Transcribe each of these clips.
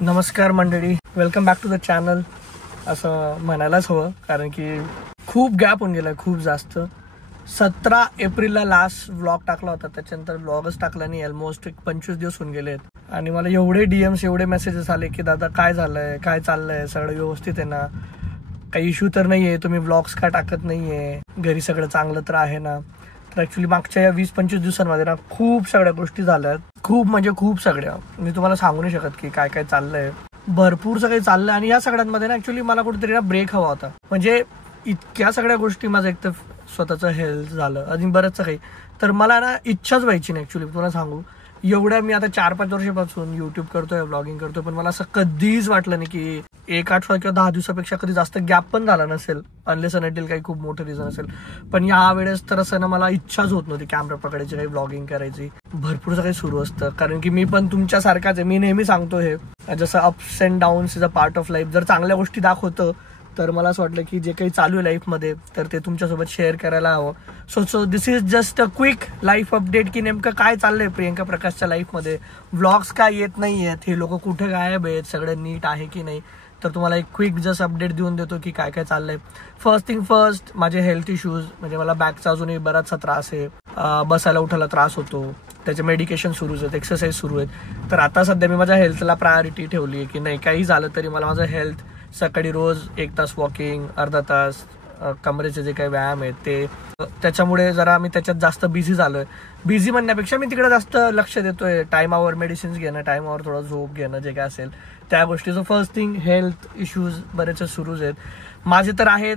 नमस्कार मंडळी, welcome back to the channel असं म्हणायलाच हवं, कारण की खूप गॅप होऊन गेला, खूप जास्त. 17 एप्रिलला लास्ट व्लॉग टाकला होता, त्याच्यानंतर व्लॉगच टाकला नाही. ऑलमोस्ट 25 दिवस होऊन गेलेत आणि मला एवढे DMs एवढे मेसेजेस आले की दादा काय झालंय, काय चाललंय, सगळं व्यवस्थित आहे ना, काही इश्यू तर नाही आहे, तुम्ही व्लॉग्स का टाकत नाही आहे, घरी सगळं चांगलं तर आहे ना. तर ॲक्च्युली मागच्या या 20-25 दिवसांमध्ये ना खूप सगळ्या गोष्टी झाल्यात, खूप म्हणजे खूप सगळ्या. मी तुम्हाला सांगू नाही शकत की काय काय चाललंय. भरपूर सगळं चाललंय आणि या सगळ्यांमध्ये ना ॲक्च्युली मला कुठेतरी ना ब्रेक हवा होता. म्हणजे इतक्या सगळ्या गोष्टी, माझं एक तर स्वतःचं हेल्थ झालं आणि बरंचसं काही, तर मला ना इच्छाच व्हायची नाही ॲक्च्युली. तुम्हाला सांगू, एवढ्या मी आता 4-5 वर्षापासून यूट्यूब करतोय, व्लॉगिंग करतोय, पण मला असं कधीच वाटलं नाही की 1 आठवडा किंवा 10 दिवसापेक्षा कधी जास्त गॅप पण झाला नसेल, अनलेस अँड अंटिल काही खूप मोठं रिझन असेल. पण या वेळेस तर असं ना मला इच्छाच होत नव्हती कॅमेरा पकडायची, काही व्लॉगिंग करायची. भरपूर काही सुरू असतं, कारण की मी पण तुमच्यासारखाच आहे. मी नेहमी सांगतो हे, जसं ups and downs is a part of life. जर चांगल्या गोष्टी दाखवतं तर मला असं वाटलं की जे काही चालू आहे लाईफमध्ये तर ते तुमच्यासोबत शेअर करायला हवं. So this is just a quick life update की नेमकं काय चाललंय प्रियंका प्रकाशच्या लाईफमध्ये. व्लॉग्स काय येत नाही आहेत, हे लोक कुठे गायब आहेत, सगळं नीट आहे की नाही, तर तुम्हाला एक क्विक जस्ट अपडेट देऊन देतो की काय काय चाललंय. फर्स्ट थिंग फर्स्ट, माझे हेल्थ इश्यूज, म्हणजे मला बॅकचा अजूनही बराचसा त्रास आहे, बसायला उठायला त्रास होतो, त्याचे मेडिकेशन सुरू आहेत, एक्सरसाइज सुरू आहेत. तर आता सध्या मी माझ्या हेल्थला प्रायोरिटी ठेवली आहे की नाही, काही झालं तरी मला माझं हेल्थ, सकाळी रोज 1 तास वॉकिंग, अर्धा तास कमरेचे जे काही व्यायाम आहेत ते, त्याच्यामुळे जरा मी त्याच्यात जास्त बिझी झालोय. बिझी म्हणण्यापेक्षा मी तिकडे जास्त लक्ष देतोय. टायमावर मेडिसिन्स घेणं, टायमावर थोडं झोप घेणं, जे काय असेल त्या गोष्टीचं. फर्स्ट थिंग, हेल्थ इश्यूज बरेचसे सुरूच आहेत माझे तर आहेत.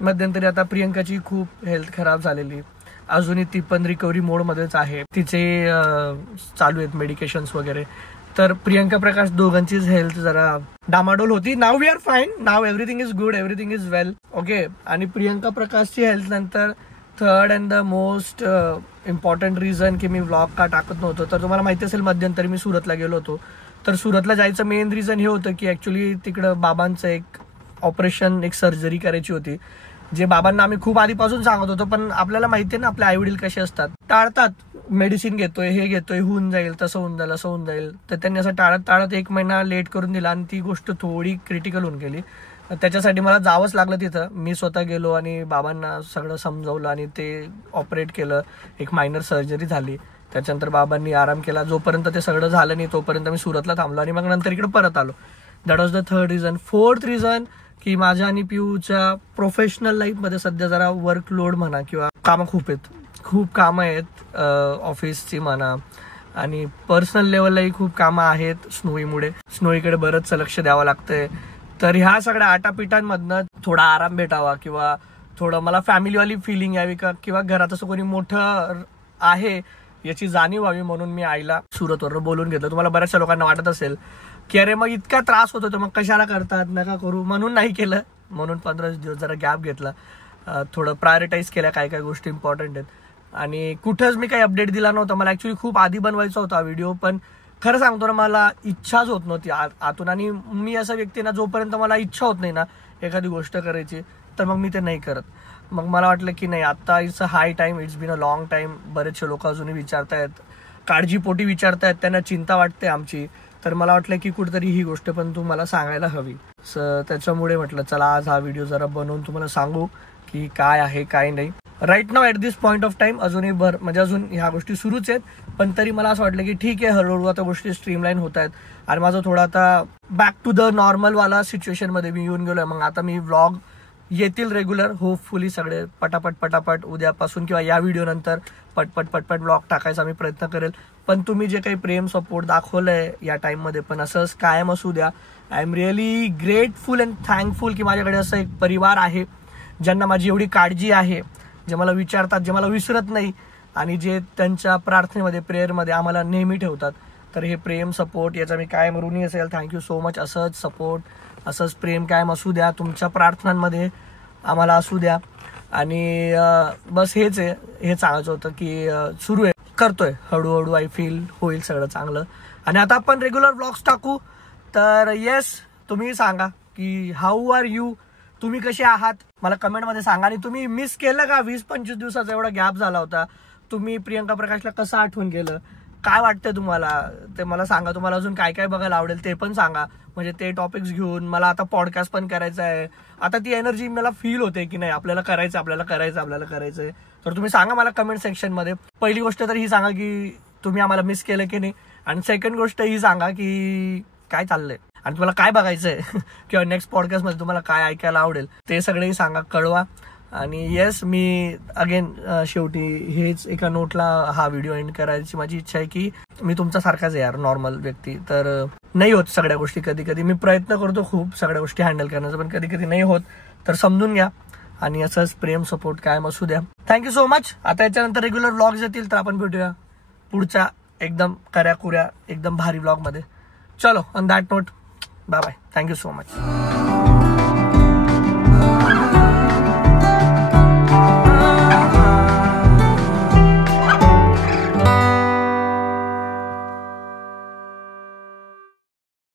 मध्यंतरी आता प्रियंकाची खूप हेल्थ खराब झालेली, अजूनही ती पण रिकव्हरी मोडमध्येच आहे, तिचे चालू आहेत मेडिकेशन्स वगैरे. तर प्रियंका प्रकाश दोघांचीच हेल्थ जरा डामाडोल होती. Now we are fine, now everything is good, everything is well, okay. आणि प्रियंका प्रकाशची हेल्थ नंतर third and the most important reason की मी व्लॉग का टाकत नव्हतो, तर तुम्हाला माहिती असेल मध्यंतरी मी सुरतला गेलो होतो. तर सुरतला जायचं मेन रिझन हे होतं की ॲक्च्युली तिकडं बाबांचं एक ऑपरेशन, एक सर्जरी करायची होती, जे बाबांना आम्ही खूप आधीपासून सांगत होतो. पण आपल्याला माहिती आहे ना आपले आईवडील कसे असतात, टाळतात. मेडिसिन घेतोय, हे घेतोय, होऊन जाईल, तसं होऊन जाईल, असं होऊन जाईल. तर त्यांनी असं टाळत 1 महिना लेट करून दिला आणि ती गोष्ट थोडी क्रिटिकल होऊन गेली. त्याच्यासाठी मला जावंच लागलं तिथं. मी स्वतः गेलो आणि बाबांना सगळं समजावलं आणि ते ऑपरेट केलं. एक मायनर सर्जरी झाली. त्याच्यानंतर बाबांनी आराम केला. जोपर्यंत ते सगळं झालं नाही तोपर्यंत मी सुरतला थांबलो आणि मग नंतर इकडे परत आलो. That was the third reason. Fourth reason की माझ्या आणि पियूच्या प्रोफेशनल लाईफमध्ये सध्या जरा वर्कलोड म्हणा किंवा कामं खूप आहेत, खूप कामं आहेत, ऑफिसची म्हणा आणि पर्सनल लेवललाही खूप कामं आहेत. स्नोईमुळे स्नोईकडे बरंचसं लक्ष द्यावं लागतंय. तर ह्या सगळ्या आटापिटांमधनं थोडा आराम भेटावा किंवा थोडं मला फॅमिलीवाली फिलिंग यावी का, किंवा घरात असं कोणी मोठं आहे याची जाणीव व्हावी, म्हणून मी आईला सुरतवरून बोलून घेतलं. तुम्हाला बऱ्याचशा लोकांना वाटत असेल की अरे मग इतका त्रास होतो तर मग कशाला करतात, नका करू, म्हणून नाही केलं. म्हणून 15 दिवस जरा गॅप घेतला, थोडं प्रायोरिटाईज केल्या काय काय गोष्टी इम्पॉर्टंट आहेत. आणि कुठंच मी काही अपडेट दिला नव्हता. मला ॲक्च्युली खूप आधी बनवायचा होता व्हिडिओ, पण खरं सांगतो ना मला इच्छाच होत नव्हती आतून. आणि मी असा व्यक्ती ना, जोपर्यंत मला इच्छा होत नाही ना एखादी गोष्ट करायची, तर मग मी ते नाही करत. मग मला वाटलं की नाही, आता it's a high time, it's been a long time. बरेचसे लोक अजूनही विचारतायत, काळजीपोटी विचारतायत, त्यांना चिंता वाटते आमची. तर मला वाटलं की कुठेतरी ही गोष्ट पण तुम्हाला सांगायला हवी. त्याच्यामुळे म्हटलं चला आज हा व्हिडिओ जरा बनवून तुम्हाला सांगू की काय आहे काय नाही. Right now at this point of time अजूनही म्हणजे अजून ह्या गोष्टी सुरूच आहेत, पण तरी मला असं वाटलं की ठीक आहे, हळूहळू आता गोष्टी स्ट्रीमलाईन होत आहेत आणि माझं थोडं आता बॅक टू द नॉर्मलवाला सिच्युएशनमध्ये मी येऊन गेलोय. मग आता मी व्लॉग येतील रेग्युलर, होपफुली सगळे पटापट उद्यापासून किंवा या व्हिडिओ नंतर पटपट व्लॉग टाकायचा मी प्रयत्न करेल. पण तुम्ही जे काही प्रेम सपोर्ट दाखवलंय या टाईममध्ये पण असंच कायम असू द्या. I am really grateful and thankful की माझ्याकडे असं एक परिवार आहे ज्यांना माझी एवढी काळजी आहे, जे मला विचारतात, जे मला विसरत नाही आणि जे त्यांच्या प्रार्थनेमध्ये, प्रेयरमध्ये आम्हाला नेहमी ठेवतात. तर हे प्रेम सपोर्ट याचा मी कायम ऋणी असेल. Thank you so much. असंच सपोर्ट, असंच प्रेम कायम असू द्या, तुमच्या प्रार्थनांमध्ये आम्हाला असू द्या. आणि बस हेच आहे, हे सांगायचं होतं की सुरू आहे, करतोय हळूहळू. आय फील होईल सगळं चांगलं आणि आता आपण रेग्युलर व्लॉग्स टाकू. तर येस, तुम्ही सांगा की हाऊ आर यू, तुम्ही कसे आहात मला कमेंटमध्ये सांगा. आणि तुम्ही मिस केलं का 20-25 दिवसाचा एवढा गॅप झाला होता, तुम्ही प्रियंका प्रकाशला कसं आठवण केलं काय वाटतंय तुम्हाला ते मला सांगा. तुम्हाला अजून काय काय बघायला आवडेल ते पण सांगा. म्हणजे ते टॉपिक्स घेऊन मला आता पॉडकास्ट पण करायचा आहे. आता ती एनर्जी मला फील होते की नाही आपल्याला करायचं. तर तुम्ही सांगा मला कमेंट सेक्शनमध्ये. पहिली गोष्ट तर ही सांगा की तुम्ही आम्हाला मिस केलं की नाही, आणि सेकंड गोष्ट ही सांगा की काय चाललंय आणि तुम्हाला काय बघायचंय किंवा नेक्स्ट पॉडकास्टमध्ये तुम्हाला काय ऐकायला आवडेल ते सगळेही सांगा, कळवा. आणि येस, मी अगेन शेवटी हेच एका नोटला हा व्हिडिओ एंड करायची माझी इच्छा आहे की मी तुमचा सारखाच आहे यार, नॉर्मल व्यक्ती. तर नाही होत सगळ्या गोष्टी, कधी कधी मी प्रयत्न करतो खूप सगळ्या गोष्टी हँडल करण्याचा, पण कधी कधी नाही होत. तर समजून घ्या आणि असंच प्रेम सपोर्ट कायम असू द्या. Thank you so much. आता याच्यानंतर रेग्युलर व्लॉग्स येतील, तर आपण भेटूया पुढच्या एकदम कऱ्या एकदम भारी व्लॉगमध्ये. चलो, on that note, bye bye. Thank you so much.